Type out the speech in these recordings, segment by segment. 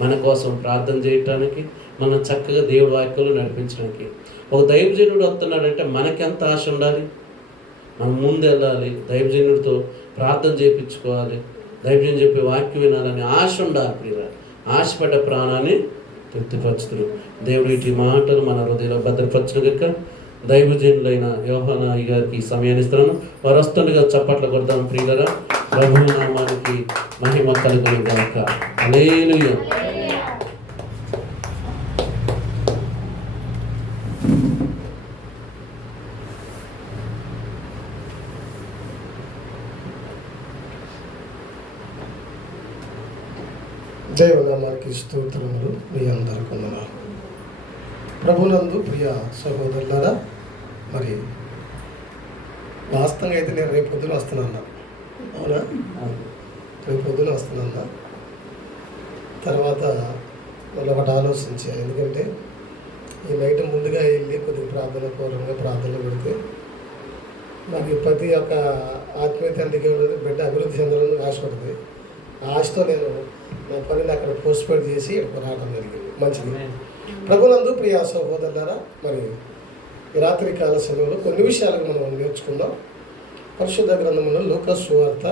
మన కోసం ప్రార్థన చేయటానికి, మనం చక్కగా దేవుడి వాక్యంలో నడిపించడానికి. ఒక దైవజనుడు వస్తున్నాడంటే మనకెంత ఆశ ఉండాలి? మనం ముందు వెళ్ళాలి, దైవజనుడితో ప్రార్థన చేయించుకోవాలి, దైవజనుడు చెప్పే వాక్యం వినాలని ఆశ ఉండాలి. ప్రియులారా, ఆశపడ్డ ప్రాణాన్ని తృప్తిపరుచుతారు. దేవుడు ఇటు మాటలు మన హృదయంలో భద్రపరచును కనుక దైవజనులైన యోహానా గారికి సమయాన్ని ఇస్తున్నాను. వారు వస్తుండగా చప్పట్లు కొడదాం. ప్రియులారా, ప్రభువు నామానికి మహిమ కలుగును గాక. హల్లెలూయా. దేవనామానికి స్తోత్రములు. మీ అందరికీ వందనాలు. ప్రభునందు ప్రియ సహోదరులారా, మరి వాస్తవంగా అయితే నేను రేపు పొద్దున వస్తున్నాను. అవునా? రేపు పొద్దున వస్తున్నా. తర్వాత మళ్ళీ ఒకటి ఆలోచించా. ఎందుకంటే ఈ నైట్ ముందుగా వెళ్ళి కొద్దిగా ప్రార్థనపూర్వకంగా ప్రార్థనలు పెడితే నాకు ప్రతి ఒక్క ఆత్మీయ తండ్రికి బిడ్డ అభివృద్ధి చెందాలని ఆశ ఉంటుంది. ఆ ఆశతో నేను నా పనిని అక్కడ పోస్ట్పోన్ చేసి ఇక్కడ రావడం జరిగింది. మంచిది. ప్రభునందు ప్రియ సహోదరులారా, మరి ఈ రాత్రి కాల సమయంలో కొన్ని విషయాలకు మనం నేర్చుకుందాం. పరిశుద్ధ గ్రంథంలో లూకా సువార్త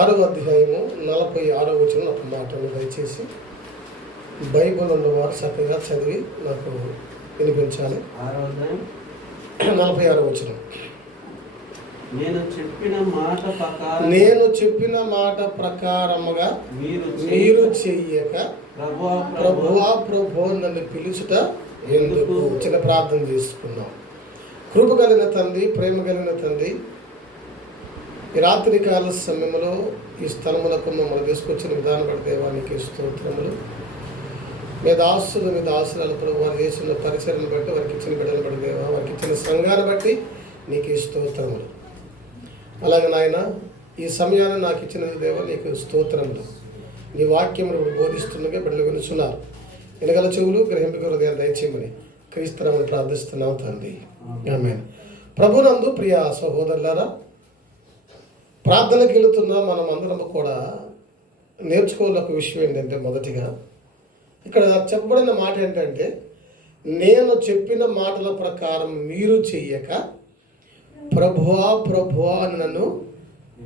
6వ అధ్యాయము 46వ వచనం ఒక మాటను దయచేసి బైబిల్ ఉన్నవారు చక్కగా చదివి నాకు వినిపించాలి. 46వ వచనం. నేను చెప్పిన మాట ప్రకారముగా మీరు చెయ్యక ప్రభువా ప్రభు నన్ను పిలుచుట ఎందుకు? చిన్న ప్రార్థన చేసుకున్నాం. కృప కలిగిన తండ్రి, ప్రేమ కలిగిన తండ్రి, ఈ రాత్రి కాల సమయంలో ఈ స్థలములకు మమ్మల్ని తీసుకొచ్చిన విధానం బట్టి దేవానికి స్తోత్రములు. మీ దాసులు మీ దాసులను వారు చేసిన పరిచయను బట్టి, వారికి ఇచ్చిన బిడ్డను బట్టి దేవా, వారికి ఇచ్చిన సంఘాన్ని బట్టి నీకు స్తోత్రములు. అలాగే నాయన, ఈ సమయాన్ని నాకు ఇచ్చిన దేవా నీకు స్తోత్రములు. నీ వాక్యమును బోధిస్తుండగా బిడ్డలు వినుచున్నారు. వెనగల చెవులు గ్రహింపక హృదయాలు దయచేయమని క్రీస్తునామమున ప్రార్థిస్తున్నాం తండ్రి. ఆమేన్. ప్రభునందు ప్రియ సహోదరులారా, ప్రార్థనకి వెళుతున్న మనం అందరం కూడా నేర్చుకోవాల్సిన ఒక విషయం ఏంటంటే, మొదటిగా ఇక్కడ చెప్పబడిన మాట ఏంటంటే, నేను చెప్పిన మాటల ప్రకారం మీరు చెయ్యక ప్రభువా ప్రభువా అని నన్ను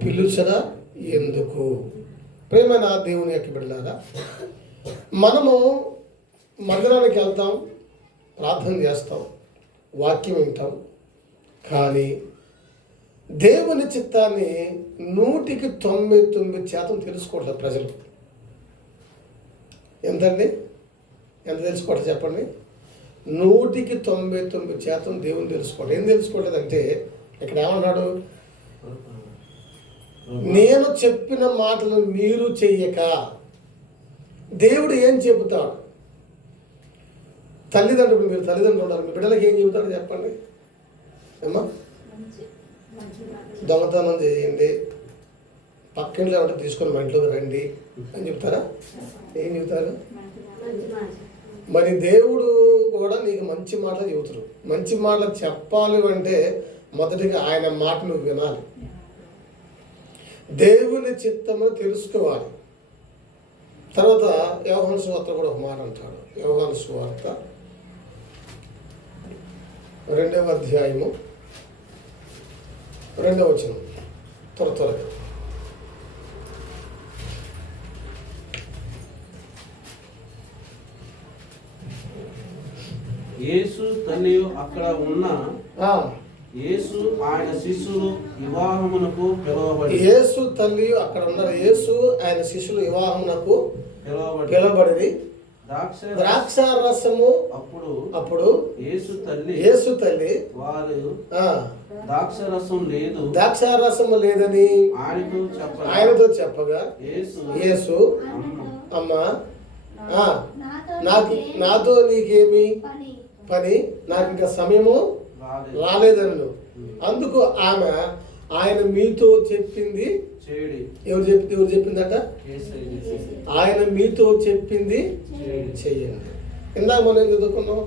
పిలుచదా ఎందుకు? ప్రేమైన దేవుని యొక్క బిడ్డలారా, మనము మందిరానికి వెళ్తాం, ప్రార్థన చేస్తాం, వాక్యం వింటాం. కానీ దేవుని చిత్తాన్ని 99% తెలుసుకోవట్లేదు ప్రజలు. ఎంతండి? ఎంత తెలుసుకోవట్లేదు చెప్పండి? 99% దేవుని తెలుసుకోవట్లేదు. ఏం తెలుసుకోవట్లేదంటే, ఇక్కడ ఏమన్నాడు? నేను చెప్పిన మాటలు మీరు చెయ్యక. దేవుడు ఏం చెబుతాడు? తల్లిదండ్రులు, మీరు తల్లిదండ్రులు ఉన్నారు, మీ బిడ్డలకి ఏం చెబుతాడు చెప్పండి? ఏమ్మా? దొంగతనం చేయండి, పక్కింట్లో ఏమంటే తీసుకొని మా ఇంట్లోకి రండి అని చెప్తారా? ఏం చెబుతారు? మరి దేవుడు కూడా నీకు మంచి మాటలు చెబుతారు. మంచి మాటలు చెప్పాలి అంటే మొదటిగా ఆయన మాట నువ్వు వినాలి, దేవుని చిత్తమును తెలుసుకోవాలి. తర్వాత యోహాను సువార్త కూడా ఒక మాట అంటాడు. యోహాను సువార్త 2వ అధ్యాయము 2వ వచనం. త్వరగా యేసు తల్లి అక్కడ ఉన్న యేసు ఆయన శిష్యులు వివాహమునకు పిలువబడి. యేసు తల్లి అక్కడ ఉన్నారు. యేసు ఆయన శిష్యులు వివాహమునకు పిలువబడి ద్రాక్ష రసము అప్పుడు యేసు తల్లి వారు ద్రాక్ష రసము లేదని ఆయనతో చెప్పగా యేసు అమ్మా నాతో నీకేమి పని, నాకు ఇంకా సమయము రాలేదన్ను. అందుకు ఆమె ఆయన మీతో చెప్పింది ఎవరు చెప్పిందట? ఆయన మీతో చెప్పింది చెయ్యండి. ఇందాక మనం ఏం చదువుకున్నాం?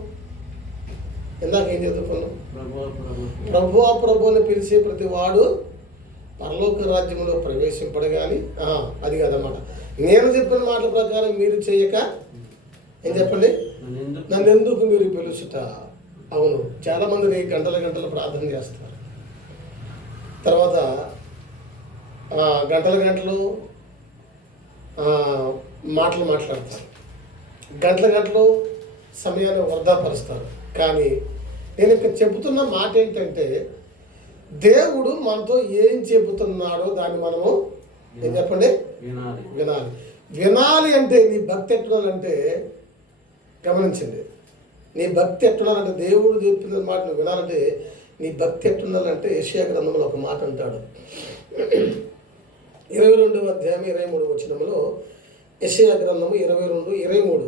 ప్రభువా ప్రభువుని పిలిచే ప్రతి వాడు పరలోక రాజ్యంలో ప్రవేశింపడు. కానీ అది కాదన్నమాట. నేను చెప్పిన మాటల ప్రకారం మీరు చేయక ఏం చెప్పండి, నన్ను ఎందుకు మీరు పిలుచుట. అవును, చాలామంది గంటల గంటలు ప్రార్థన చేస్తారు, తర్వాత గంటల గంటలు మాటలు మాట్లాడతారు, గంటల గంటలు సమయాన్ని వృధాపరుస్తారు. కానీ నేను ఇక్కడ చెబుతున్న మాట ఏంటంటే, దేవుడు మనతో ఏం చెబుతున్నాడో దాన్ని మనము ఏం చెప్పండి వినాలి. వినాలి అంటే నీ భక్తి ఎట్టుండాలంటే, గమనించండి, నీ భక్తి ఎట్టుండాలంటే, దేవుడు చెప్పిన మాట నువ్వు వినాలంటే నీ భక్తి ఎట్టుండాలంటే యెషయా గ్రంథంలో ఒక మాట అంటాడు. 22వ అధ్యాయం 23వ వచనంలో, యెషయా గ్రంథము 22:23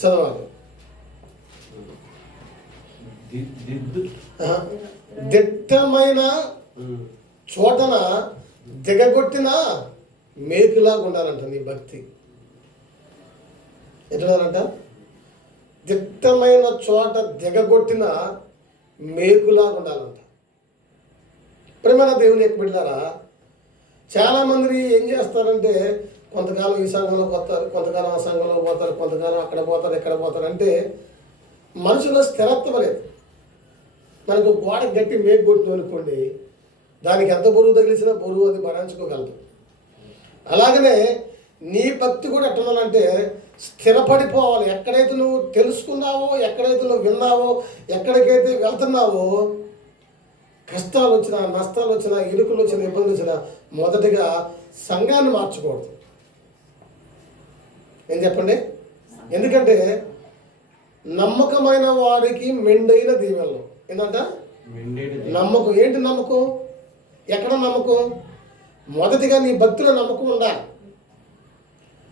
చదవాలి. దిట్టమైన చోటన దిగగొట్టిన మేకులాగా ఉండాలంట నీ భక్తి. ఎట్లున్నారంట? దిట్టమైన చోట దిగగొట్టిన మేకులాగా ఉండాలంట. ప్రేమ దేవుని ఎక్కువ బిడ్డలారా, చాలామంది ఏం చేస్తారంటే, కొంతకాలం ఈ సంఘంలో పోతారు, కొంతకాలం ఆ సంఘంలో పోతారు, కొంతకాలం అక్కడ పోతారు, ఎక్కడ పోతారు అంటే మనుషుల్లో స్థిరత్వం లేదు. మనకు గోడ గట్టి మేకు కొట్టిన అనుకోండి, దానికి ఎంత బరువు తగిలిసినా బరువు అది భరించుకోగలదు. అలాగనే నీ భక్తి కూడా ఎట్టుండాలంటే స్థిరపడిపోవాలి. ఎక్కడైతే నువ్వు తెలుసుకున్నావో, ఎక్కడైతే నువ్వు విన్నావో, ఎక్కడికైతే వెళ్తున్నావో, కష్టాలు వచ్చినా, నష్టాలు వచ్చినా, ఇరుకులు వచ్చినా, ఇబ్బందులు వచ్చినా, మొదటిగా సంఘాన్ని మార్చకూడదు. ఏం చెప్పండి? ఎందుకంటే నమ్మకమైన వారికి మెండైన దీవెనలు. ఏంటంట? నమ్మకం. ఏంటి నమ్మకం? ఎక్కడ నమ్మకం? మొదటిగా నీ భక్తిలో నమ్మకం ఉండాలి,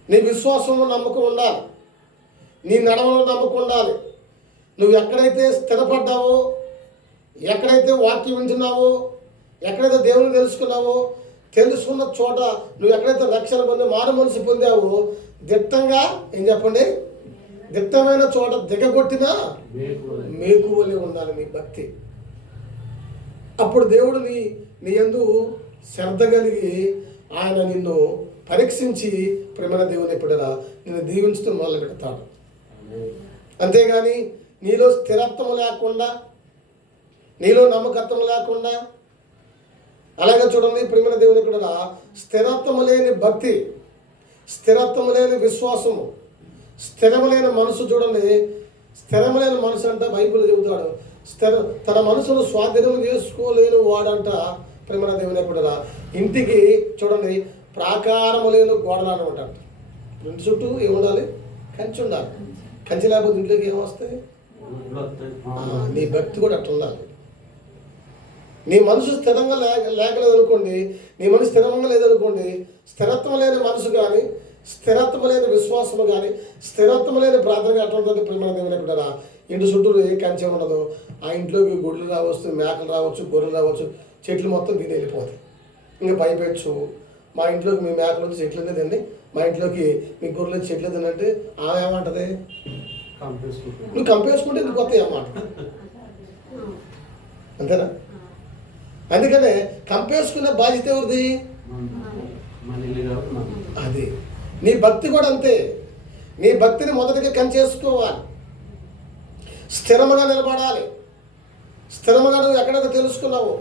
నీ విశ్వాసంలో నమ్మకం ఉండాలి, నీ నడవలో నమ్మకం ఉండాలి. నువ్వు ఎక్కడైతే స్థిరపడ్డావో, ఎక్కడైతే వాక్యం వింటున్నావో, ఎక్కడైతే దేవుని తెలుసుకున్న చోట నువ్వు ఎక్కడైతే రక్షణ పొంది మారు మనసు పొందావో, దిట్టంగా ఏం చెప్పండి, దిట్టమైన చోట దిగగొట్టిన మేకువలే ఉండాలి నీ భక్తి. అప్పుడు దేవుడు నీ యందు శ్రద్ధ కలిగి ఆయన నిన్ను పరీక్షించి ప్రేమ దేవుని ఎప్పుడైనా నిన్ను దీవించుతూ మొదలు పెడతాడు. అంతేగాని నీలో స్థిరత్వం లేకుండా, నీలో నమ్మకత్వం లేకుండా, అలాగే చూడండి ప్రేమ దేవుని ఎప్పుడైనా స్థిరత్వం లేని భక్తి, స్థిరత్వం లేని విశ్వాసము, స్థిరములైన మనసు. చూడండి, స్థిరములైన మనసు అంట బైబిల్ చెబుతాడు, తన మనసును స్వాధీనం చేసుకోలేని వాడంట ప్రేమ దేవుని ఎప్పుడైనా ఇంటికి చూడండి ప్రాకారము లేని గోడలాగా ఉంటాడు. ఇంటి చుట్టూ ఏముండాలి? కంచి ఉండాలి. కంచి లేకపోతే ఇంట్లోకి ఏమొస్తాయి? నీ భక్తి కూడా అట్లా ఉండాలి. నీ మనసు స్థిరంగా లేకలేదనుకోండి, నీ మనసు స్థిరంగా లేదనుకోండి, స్థిరత్వం లేని మనసు కానీ, స్థిరత్వం లేని విశ్వాసము కానీ, స్థిరత్వం లేని ప్రార్థన అటువంటి ప్రేమ దేవుని ఎక్కడా ఇంటి చుట్టూ ఏ కంచె ఉండదు. ఆ ఇంట్లోకి గుడ్లు రావచ్చు, మేకలు రావచ్చు, గొర్రెలు రావచ్చు, చెట్లు మొత్తం తిని వెళ్ళిపోతాయి. ఇంకా పైపెచ్చు, మా ఇంట్లోకి మీ మేకలు వచ్చి చెట్లు తినండి, మా ఇంట్లోకి మీ గొర్రెలు వచ్చి చెట్లు తినంటే ఆమె ఏమంటది? నువ్వు కంపేసుకుంటే ఇది కొత్త ఏమాట, అంతేనా? అందుకనే కంపేసుకునే బాధ్యత ఎవరిది? అది నీ భక్తి కూడా అంతే. నీ భక్తిని మొదటిగా కంచేసుకోవాలి, స్థిరముగా నిలబడాలి. స్థిరముగా నువ్వు ఎక్కడైతే తెలుసుకున్నావో,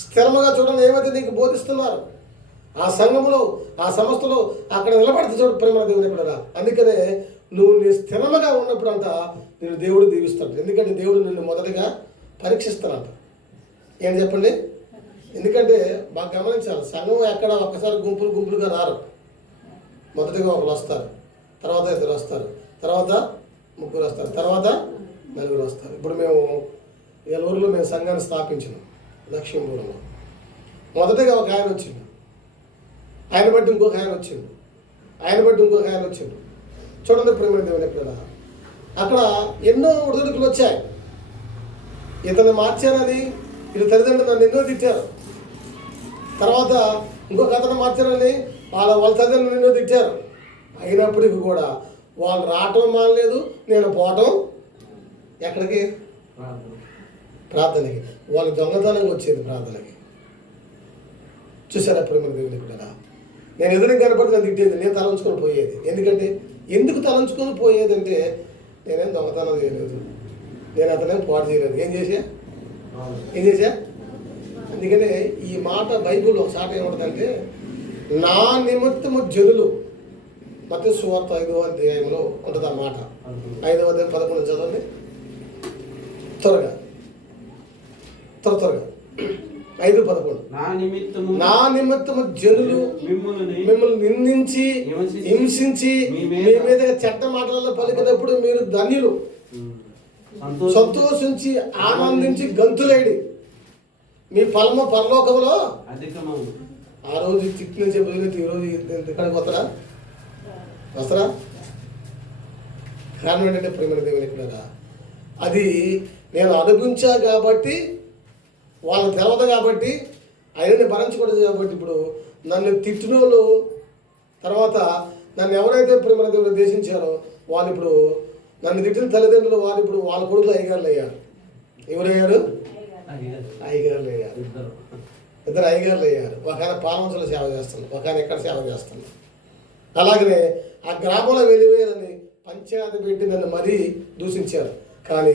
స్థిరముగా చూడండి ఏమైతే నీకు బోధిస్తున్నారు ఆ సంఘములో, ఆ సంస్థలో, అక్కడ నిలబడితే చూడు ప్రేమ దేవుని ఎక్కడరా. అందుకనే నువ్వు నీ స్థిరముగా ఉన్నప్పుడు అంట నేను దేవుడు దీవిస్తాడు. ఎందుకంటే దేవుడు నిన్ను మొదటిగా పరీక్షిస్తానంట. ఏం చెప్పండి? ఎందుకంటే బాగా గమనించాలి, సంఘం ఎక్కడ ఒక్కసారి గుంపులుగా రారు. మొదటిగా ఒకరు వస్తారు, తర్వాత ఇద్దరు వస్తారు, తర్వాత ముగ్గురు వస్తారు, తర్వాత నలుగురు వస్తారు. ఇప్పుడు మేము ఏలూరులో మేము సంఘాన్ని స్థాపించినాం, లక్ష్మీపురంలో. మొదటిగా ఒక ఆయన వచ్చిండు, ఆయన బట్టి ఇంకొక ఆయన వచ్చిండు, ఆయన బట్టి ఇంకొక ఆయన వచ్చిండు. చూడండి ప్రేమ దేవుని ఎక్కడ అక్కడ ఎన్నో ఒడిదుడుకులు వచ్చాయి. ఇతను మార్చానని వీళ్ళ తల్లిదండ్రులు నన్ను ఎన్నో తిట్టారు. తర్వాత ఇంకొక అతను మార్చానని వాళ్ళ తల్లిదండ్రులు ఎన్నో తిట్టారు. అయినప్పటికీ కూడా వాళ్ళు రావటం మానలేదు, నేను పోవటం ఎక్కడికి? ప్రార్థనకి. వాళ్ళు దొంగతనంగా వచ్చేది ప్రార్థనకి. చూసారా ప్రేమ దేవుని కూడా? నేను ఎదురు కనపడి నన్ను తిట్టేది, నేను తలంచుకొని పోయేది. ఎందుకు తలంచుకొని పోయేది అంటే నేనేం దొంగతనం చేయలేదు, నేను అతనేం పాడు చేయలేదు. ఏం చేశా? అందుకనే ఈ మాట బైబిల్ ఒకసారి ఏముంటుందంటే, నా నిమిత్తము జనులు, మత్తయి సువార్త 5వ అధ్యాయంలో ఉంటుంది ఆ మాట. 5వ అధ్యాయం 11 చదవండి త్వరగా. 5:11. నా నిమిత్తము జనులు మిమ్మల్ని నిందించి హింసించి మీ మీద చెడ్డ మాటలలో పలికినప్పుడు మీరు ధన్యులు, సంతోషించి ఆనందించి గంతులేడి, మీ ఫలము పరలోకములో అధికము. ఆ రోజు చిక్కిన చెప్పలేదు, ఈరోజు ఇక్కడికి వస్తారా? కారణం ఏంటంటే ప్రేమ దేవుని ఇక్కడ అది నేను అనుభవించా కాబట్టి, వాళ్ళకి తెలవదు కాబట్టి, ఆయనని భరించకూడదు కాబట్టి, ఇప్పుడు నన్ను తిట్టిన వాళ్ళు తర్వాత నన్ను ఎవరైతే ప్రేమ దేవుడు దేశించారో వాళ్ళు ఇప్పుడు నన్ను తిట్టిన తల్లిదండ్రులు వాళ్ళు ఇప్పుడు వాళ్ళ కొడుకులు అయ్యగారులు అయ్యారు. ఎవరయ్యారు? అయ్యగారులు అయ్యారు. ఇద్దరు అయ్యగారులు అయ్యారు. ఒక ఆయన పాలవంచలో సేవ చేస్తున్నారు, ఒక ఆయన ఎక్కడ సేవ చేస్తున్నారు. అలాగనే ఆ గ్రామంలో వెళ్ళిపోయారని పంచాయతీ పెట్టి నన్ను మరీ దూషించారు. కానీ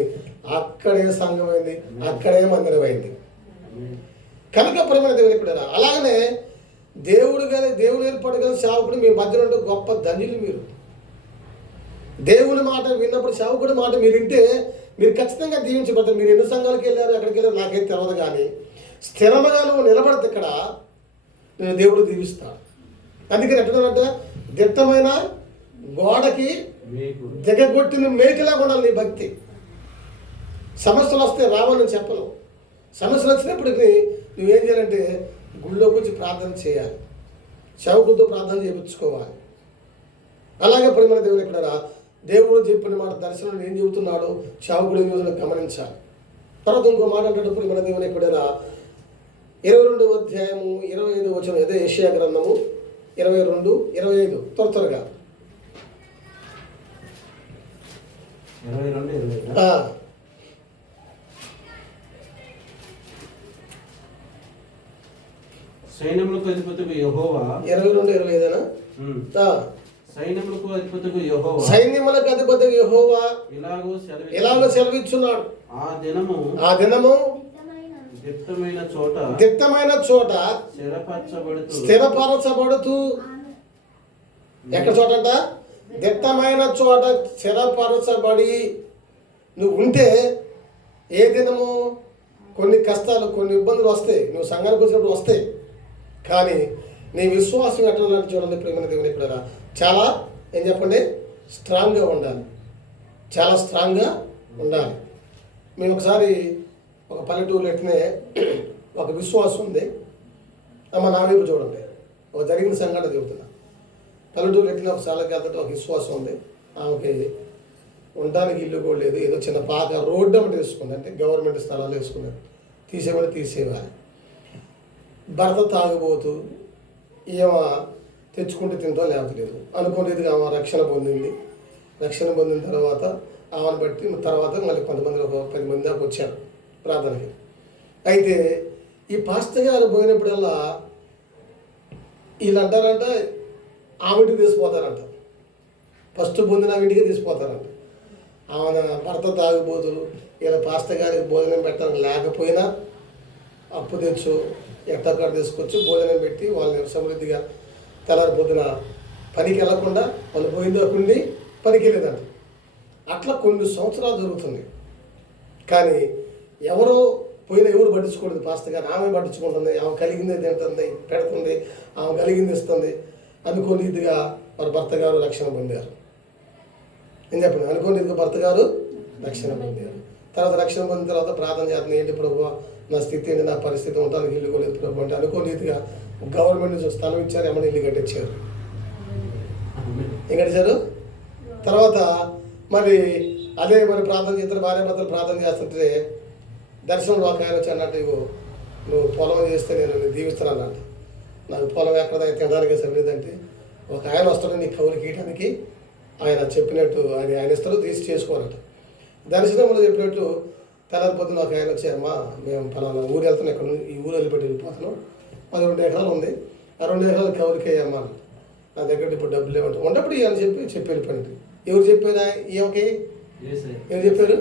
అక్కడే సంఘం అయింది, అక్కడే మందిరం అయింది. కనుక ప్రేమ దేవుని ఇక్కడ అలాగనే దేవుడు ఏర్పాటు కదా సేవకుడు మీ మధ్యలో ఉంటే గొప్ప ధన్యులు మీరు. దేవుని మాట విన్నప్పుడు సేవకుడి మాట మీరు వింటే మీరు ఖచ్చితంగా దీవించబడతారు. మీరు ఎన్ని సంఘాలకు వెళ్ళారు, ఎక్కడికి వెళ్ళారు నాకైతే తెలియదు, కానీ స్థిరముగా నువ్వు నిలబడితే ఇక్కడ నేను దేవుడు దీవిస్తాను. అందుకని ఎట్లంటే దిట్టమైన గోడకి దిగగొట్టిన మేకలాగా ఉండాలి నీ భక్తి. సమస్యలు వస్తే రావాలని చెప్పను. సమస్యలు వచ్చినప్పటికీ నువ్వేం చేయాలంటే గుళ్ళోకి వచ్చి ప్రార్థన చేయాలి, సేవకుడితో ప్రార్థన చేయించుకోవాలి. అలాగే ప్రేమ దేవుని ఇక్కడ దేవుడు చెప్పిన మాట దర్శనం ఏం చెబుతున్నాడో సేవకుడు ఏం చెబుతున్నాడో గమనించాలి. తర్వాత ఇంకో మాట అంటే ప్రేమ దేవుని ఇక్కడ 22వ అధ్యాయము 25వ వచనం, అదే యెషయా గ్రంథము 22:25 త్వరగా 22:25. సైన్యములకు అధిపతికి యెహోవా 22:25 సైన్యములకు అధిపతికి యెహోవా సైన్యములకు అధిపతికి యెహోవా ఇలాగో సెలవిచ్చున్నాడు. ఆ దినము దిట్టమైన చోట స్థిరపరచబడుతూ ఎక్కడ చోట? దిట్టమైన చోట స్థిరపరచబడి నువ్వు ఉంటే ఏ దినము కొన్ని కష్టాలు కొన్ని ఇబ్బందులు వస్తాయి, నువ్వు సంఘానికి వచ్చినప్పుడు వస్తాయి. కానీ నీ విశ్వాసం ఎట్లా చూడండి ప్రేమ దేవుని ఇక్కడ చాలా ఏం చెప్పండి స్ట్రాంగ్గా ఉండాలి, చాలా స్ట్రాంగ్గా ఉండాలి. మేము ఒకసారి ఒక పల్లెటూరులో ఎట్లనే ఒక విశ్వాసం ఉంది. అమ్మ నా వైపు చూడండి, ఒక జరిగిన సంఘటన చెబుతున్నా. పల్లెటూరులో ఎట్లనే ఒక సాలకి వెళ్తుంటే ఒక విశ్వాసం ఉంది. ఆమెకి ఉండడానికి ఇల్లు కూడా లేదు, ఏదో చిన్న పాక రోడ్డు అమ్మటి తీసుకుంది, అంటే గవర్నమెంట్ స్థలాలు వేసుకున్నారు, తీసేవాలి. భర్త తాగుబోతూ ఏమో తెచ్చుకుంటే తింటో లేకపోలేదు అనుకోలేదు. ఆమె రక్షణ పొందింది. రక్షణ పొందిన తర్వాత ఆమెను బట్టి తర్వాత మళ్ళీ కొంతమంది ఒక 10 మంది దాకా వచ్చారు ప్రార్థనకి. అయితే ఈ పాస్టర్ గారు పోయినప్పుడల్లా వీళ్ళు అంటారంట ఆమెటికి తీసిపోతారంట, ఫస్ట్ పొందిన ఆమెటికే తీసిపోతారంట. ఆమె భర్త తాగుబోతులు ఇలా పాస్టర్ గారికి భోజనం పెట్టడానికి లేకపోయినా అప్పు తెచ్చు ఎట్టక్కడ తీసుకొచ్చి భోజనం పెట్టి వాళ్ళని సమృద్ధిగా తెల్లారి పొద్దున పనికి వెళ్లకుండా వాళ్ళు పోయిందకుండి పనికి వెళ్ళేదంట. అట్లా కొన్ని సంవత్సరాలు జరుగుతుంది. కానీ ఎవరు పట్టించుకోలేదు పాస్టర్ గారు. ఆమె పట్టించుకుంటుంది, ఆమె కలిగింది తింటుంది, పెడుతుంది, ఆమె కలిగింది ఇస్తుంది. అనుకోని ఇదిగా వారి భర్త గారు రక్షణ పొందారు. ఏం చెప్పండి, అనుకోని ఇదిగా భర్త గారు రక్షణ పొందారు. తర్వాత రక్షణ పొందిన తర్వాత ప్రార్థన చేస్తుంది, ఏంటి ప్రభు నా స్థితి ఏంటి, నా పరిస్థితి ఉండడానికి ఇల్లు కూడా లేదు ప్రభు అంటే అనుకోని రీతిగా గవర్నమెంట్ నుంచి స్థలం ఇచ్చారు, ఏమన్నా ఇల్లు కట్టించారు. ఏం కట్టించారు? తర్వాత మరి అదే మరి ప్రార్థన చేస్తారు, భార్య భర్తలు ప్రార్థన చేస్తుంటే దర్శనంలో ఒక ఆయన వచ్చి అన్నట్టు నువ్వు పొలం చేస్తే నేను దీవిస్తాను అన్నట్టు. నాకు పొలం ఎక్కడ తినడానికి సరిలేదంటే ఒక ఆయన వస్తాడు నీ కవులు గీయడానికి, ఆయన చెప్పినట్టు ఆయన ఇస్తాడు తీసి చేసుకోవాలంట. దర్శనంలో చెప్పినట్టు తెల్లారి పొద్దున ఒక ఆయన వచ్చారమ్మా మేము పలానా ఊరు వెళ్తున్నాం, ఇక్కడ ఈ ఊరు వెళ్ళిపెట్టి వెళ్ళిపోతున్నాం, అది 2 ఎకరాలు ఉంది, ఆ 2 ఎకరాలు కౌలుకి అమ్మా, నా దగ్గర ఇప్పుడు డబ్బులు లేవంటే ఉన్నప్పుడు ఇవ్వని చెప్పి వెళ్ళిపోయింది. ఎవరు చెప్పారా ఏమకి? ఎవరు చెప్పారు?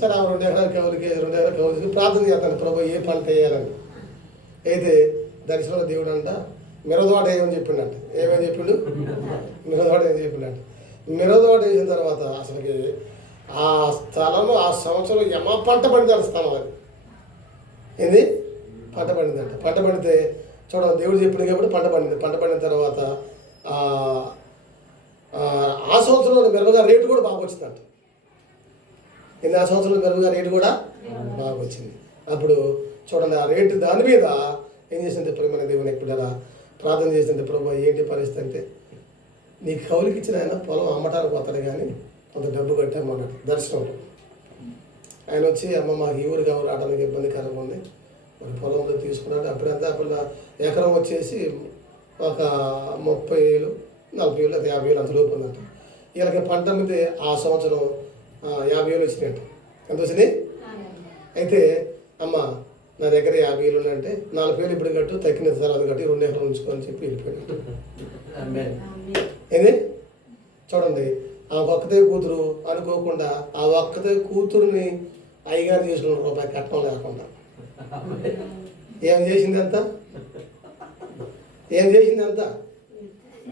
సరే ఆ 2 ఎకరాలు కౌలుకి 2 ఎకరాలు కౌలుకి ప్రార్థన చేస్తాను, ప్రభు ఏ పంట వేయాలని. అయితే దర్శనంలో దేవుడు అంట మిరదోట ఏమని చెప్పిండంట. ఏమని చెప్పిండు? మిరదోట ఏం చెప్పిండంట. మిరదోట వేసిన తర్వాత అసలుకి ఆ స్థలంలో ఆ సంవత్సరం పంట పండింది ఆ స్థలం. అది ఏంది? పంట పండిందంట. పంట పండితే చూడండి, దేవుడు చెప్పింది కాబట్టి పంట పండింది. పంట పండిన తర్వాత ఆ సంవత్సరంలో మిరపగా రేటు కూడా బాగా వచ్చిందంట. ఆ సంవత్సరంలో మిరపగా రేటు కూడా బాగా వచ్చింది. అప్పుడు చూడండి, ఆ రేటు దాని మీద ఏం చేసింది ప్రేమైన దేవుని ఎప్పుడు అలా ప్రార్థన చేసింది, ప్రభు ఏంటి పరిస్థితి అంటే, నీకు కౌలుకి ఇచ్చిన ఆయన పొలం అమ్మటానికి పోతాడు కానీ కొంత డబ్బు కట్టామన్నాడు దర్శనంలో. ఆయన వచ్చి అమ్మ మాకు ఈ ఊరు కావాలి రావడానికి ఇబ్బందికరంగా ఉంది, మరి పొలంలో తీసుకున్నాడు. అప్పుడు ఎకరం వచ్చేసి ఒక 30,000, 40,000, 50,000 అంత లోపు ఉందంట. వీళ్ళకి పంట మీద ఆ సంవత్సరం 50,000 వచ్చినాయంట. ఎంత వచ్చినాయి? అయితే అమ్మ నా దగ్గర 50,000 ఉన్నాయంటే 4,000 ఇప్పుడు కట్టు, తగ్గిన తర్వాత కట్టి 2 ఎకరాలు ఉంచుకోని చెప్పి వెళ్ళిపోయాడు. ఏది? చూడండి, ఆ ఒక్కతే కూతురు అనుకోకుండా ఆ ఒక్కతే కూతురుని అయ్యగారు చేసుకున్న రూపాయి కట్నం లేకుండా ఏం చేసింది అంత? ఏం చేసింది అంత?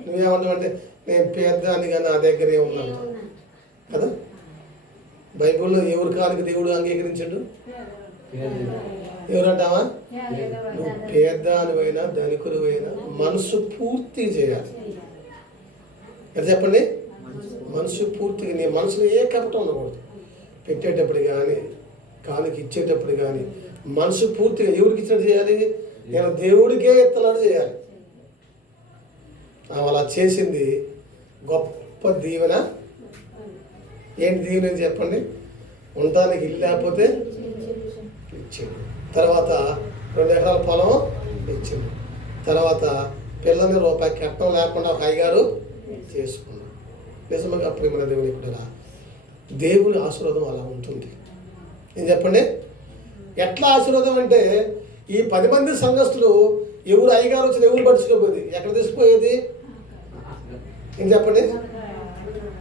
నువ్వేమంటావంటే నేను పేద్దానిగా నా దగ్గరే ఉన్నాను కదా. బైబిల్లో ఎవరి కాలికి దేవుడు అంగీకరించాడు? ఎవరంటావా? నువ్వు పేద్దానివైనా ధనికుడివైనా మనసు పూర్తి చేయాలి. ఎట్లా చెప్పండి? మనసు పూర్తిగా, నీ మనసులో ఏ కపటం ఉండకూడదు. పెట్టేటప్పుడు కానీ కానుక ఇచ్చేటప్పుడు కానీ మనసు పూర్తిగా ఎవరికి ఇచ్చినట్టు చేయాలి? నేను దేవుడికే ఇత్తనాడు చేయాలి. అలా చేసింది గొప్ప దీవెన. ఏంటి దీవెన అని చెప్పండి? ఉండటానికి ఇల్లు లేకపోతే ఇచ్చింది, తర్వాత 2 ఎకరాల పొలం ఇచ్చింది, తర్వాత పిల్లల్ని రూపాయి కట్నం లేకుండా ఒక అయ్యగారు చేసుకున్నాడు. నిజంగా ప్రేమ దేవుని కూడా దేవుని ఆశీర్వాదం అలా ఉంటుంది. ఏం చెప్పండి? ఎట్లా ఆశీర్వాదం అంటే, ఈ 10 మంది సంఘస్థులు ఎవరు అయ్యగారు వచ్చిన ఎవరు పడుచుకోపోయేది, ఎక్కడ తీసుకుపోయేది? ఏం చెప్పండి?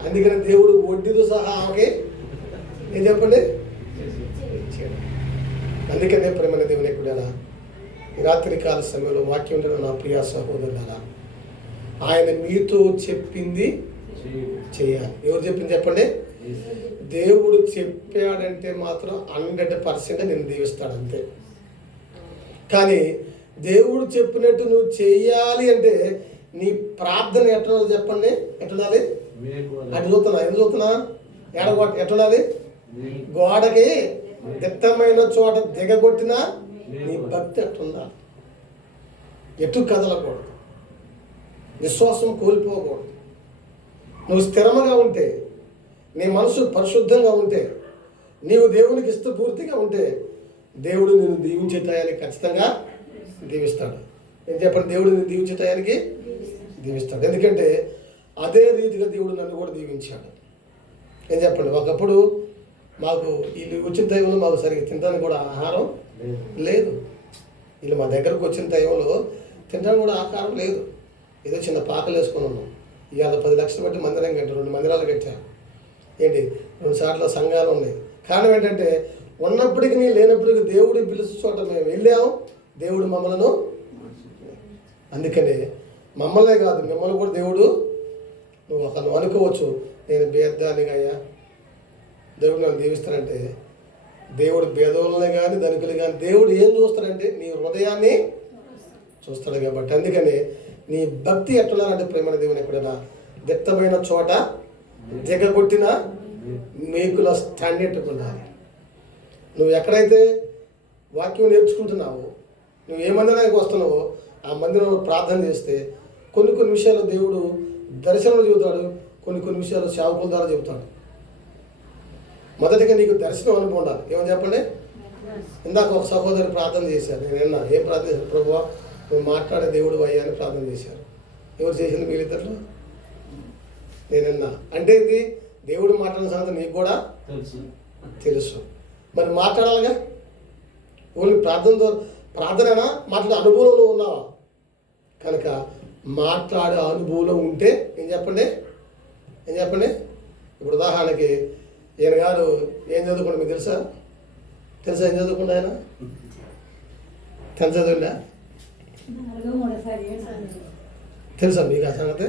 అందుకని దేవుడు వడ్డీతో సహా ఆమెకి ఏం చెప్పండి ఇచ్చాడు. అందుకనే ప్రేమ దేవుని కూడా ఈ రాత్రి కాల సమయంలో వాక్యం ఉండడం నా ప్రియ సహోదరులారా, ఆయన మీతో చెప్పింది చేయాలి. ఎవరు చెప్పింది చెప్పండి? దేవుడు చెప్పాడంటే మాత్రం 100% నేను దీవిస్తాడు అంతే. కానీ దేవుడు చెప్పినట్టు నువ్వు చెయ్యాలి అంటే నీ ప్రార్థన ఎట్లా చెప్పండి? ఎట్లుండాలి? అటు చూస్తున్నా, ఎందుకు చూస్తున్నా? ఎట్లుండాలి? గోడకి దిట్టమైన చోట దిగగొట్టినా నీ భక్తి ఎట్లుండాలి? ఎటు కదలకూడదు, విశ్వాసం కోల్పోకూడదు. నువ్వు స్థిరముగా ఉంటే, నీ మనసు పరిశుద్ధంగా ఉంటే, నీవు దేవునికి ఇష్టపూర్తిగా ఉంటే, దేవుడు నిన్ను దీవించే టయానికి ఖచ్చితంగా దీవిస్తాడు. ఏం చెప్పండి? దేవుడు నిన్ను దీవించే టయానికి దీవిస్తాడు. ఎందుకంటే అదే రీతిగా దేవుడు నన్ను కూడా దీవించాడు. ఏం చెప్పండి? ఒకప్పుడు మాకు వీళ్ళు వచ్చిన టైంలో మాకు సరిగ్గా తినడానికి కూడా ఆహారం లేదు. వీళ్ళు మా దగ్గరకు వచ్చిన టైంలో తినడానికి కూడా ఆహారం లేదు. ఏదో చిన్న పాకలు వేసుకొని ఉన్నాం. ఇవాళ 10 లక్షలు బట్టి మందిరం కట్టారు, 2 మందిరాలు కట్టారు. ఏంటి 2 సార్లు సంఘాలు ఉన్నాయి. కారణం ఏంటంటే ఉన్నప్పటికీ లేనప్పటికీ దేవుడు పిలుచు చోట మేము వెళ్ళాము, దేవుడు మమ్మల్ని. అందుకనే మమ్మల్నే కాదు మిమ్మల్ని కూడా దేవుడు, నువ్వు అనుకోవచ్చు నేను భేదానిగా అయ్యా దేవుడు నన్ను దీవిస్తానంటే, దేవుడు భేదవులనే కానీ ధనికులు కానీ దేవుడు ఏం చూస్తాడంటే నీ హృదయాన్ని చూస్తాడు. కాబట్టి అందుకని నీ భక్తి ఎట్లున్నారంటే ప్రేమ దేవుని ఎప్పుడైనా దిట్టమైన చోట దిగగొట్టిన మేకుల స్టాండర్డ్ ఉండాలి. నువ్వు ఎక్కడైతే వాక్యం నేర్చుకుంటున్నావో, నువ్వు ఏ మందిరానికి వస్తున్నావో ఆ మందిరంలో ప్రార్థన చేస్తే కొన్ని విషయాలు దేవుడు దర్శనంలో చెబుతాడు, కొన్ని విషయాలు సేవకుల ద్వారా చెబుతాడు. మొదటిగా నీకు దర్శనం అనుభవం ఉండాలి. ఏమని చెప్పండి? ఇందాక ఒక సహోదరు ప్రార్థన చేశారు, నేను విన్నా. ఏం ప్రార్థన చేశారు? ప్రభువా నువ్వు మాట్లాడే దేవుడు అయ్యా అని ప్రార్థన చేశారు. ఎవరు చేసింది? వీళ్ళిద్దరు. నేను విన్నా. అంటే ఇది దేవుడు మాట్లాడిన సంగతి నీకు కూడా తెలుసు. మరి మాట్లాడాలిగా. ఓన్లీ ప్రార్థన మాట్లాడే అనుభవంలో ఉన్నావా? కనుక మాట్లాడే అనుభవం ఉంటే ఏం చెప్పండి? ఇప్పుడు ఉదాహరణకి ఈయన గారు ఏం చదువుకుంటా మీకు తెలుసా ఏం చదువుకుండా ఆయన చదువుందా? తెలుసా మీకు ఆ సంగతి?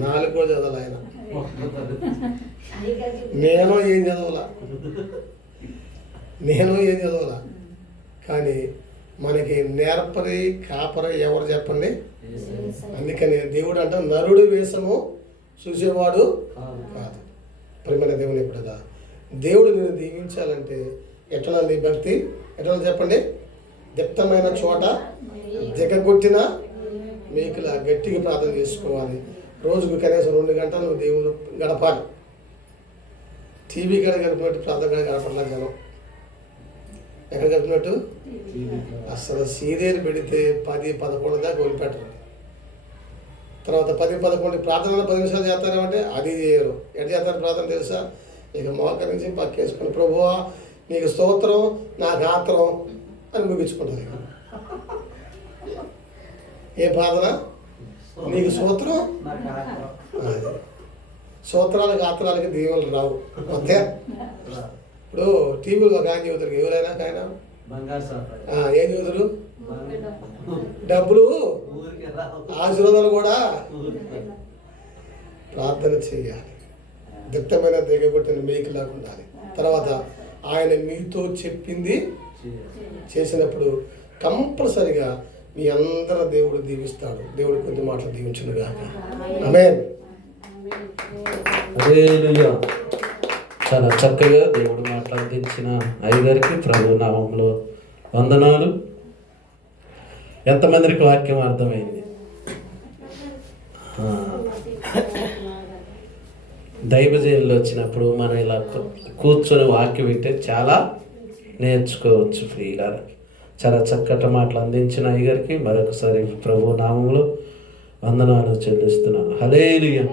4 కూడా చదవాలి ఆయన. నేను ఏం చదవాలా కానీ మనకి నేర్పరి కాపరి ఎవరు చెప్పండి? అందుకని దేవుడు అంట నరుడు వేషము చూసేవాడు కాదు. ప్రియమైన దేవుని ఎప్పుడుదా దేవుడు నేను దీవించాలంటే ఎట్లా నీ భక్తి ఎట్లా చెప్పండి? దిట్టమైన చోట దిగగొట్టిన మీకులా గట్టిగా ప్రార్థన చేసుకోవాలి. రోజుకు కనీసం 2 గంటలు దేవుడు గడపాలి. టీవీ కాడ గడిపినట్టు ప్రార్థన కాడ గడపట్లేదు జనం. ఎక్కడ గడిపినట్టు? అసలు సీరియల్ పెడితే 10-11 దాకా వదిలిపెట్టరు. తర్వాత 10-11 ప్రార్థన 10 నిమిషాలు చేస్తారంటే అది చేయరు. ఎట్లా చేస్తారు ప్రార్థన తెలుసా? ఇక మోకరించి పక్కేసుకుని ప్రభువా నీకు స్తోత్రం నాకు ఆత్రం అని ముగించుకుంటారు. ఏ ప్రార్థన? నీకు స్తోత్రం స్తోత్రాలకు ఆత్రాలకి దీవులు రావు. అంతే. ఇప్పుడు టీవీలో ఒక ఆయన చదువుతారు, ఎవరైనా ఆయన ఏం చదువుతారు? డబ్బులు ఆశీర్వాదాలు కూడా. ప్రార్థన చేయాలి, దిట్టమైన దిగగొట్టిన మేకు లేకుండా. తర్వాత ఆయన మీతో చెప్పింది చేసినప్పుడు కంపల్సరిగా మీ అందరూ దేవుడు దీవిస్తాడు. దేవుడు కొద్ది మాటలు దీవించును గాక. ఆమేన్. హల్లెలూయా. చాలా చక్కగా దేవుడు మాట్లాడించిన అయ్యగారికి ప్రభు నామంలో వందనాలు. ఎంతమందికి వాక్యం అర్థమైంది? దైవజనులు వచ్చినప్పుడు మనం ఇలా కూర్చొని వాక్యం వింటే చాలా నేర్చుకోవచ్చు ఫ్రీగా. చాలా చక్కటి మాటలు అందించిన అయ్యగారికి మరొకసారి ప్రభు నామంలో వందనాలు చెల్లిస్తున్నాను. హల్లెలూయా.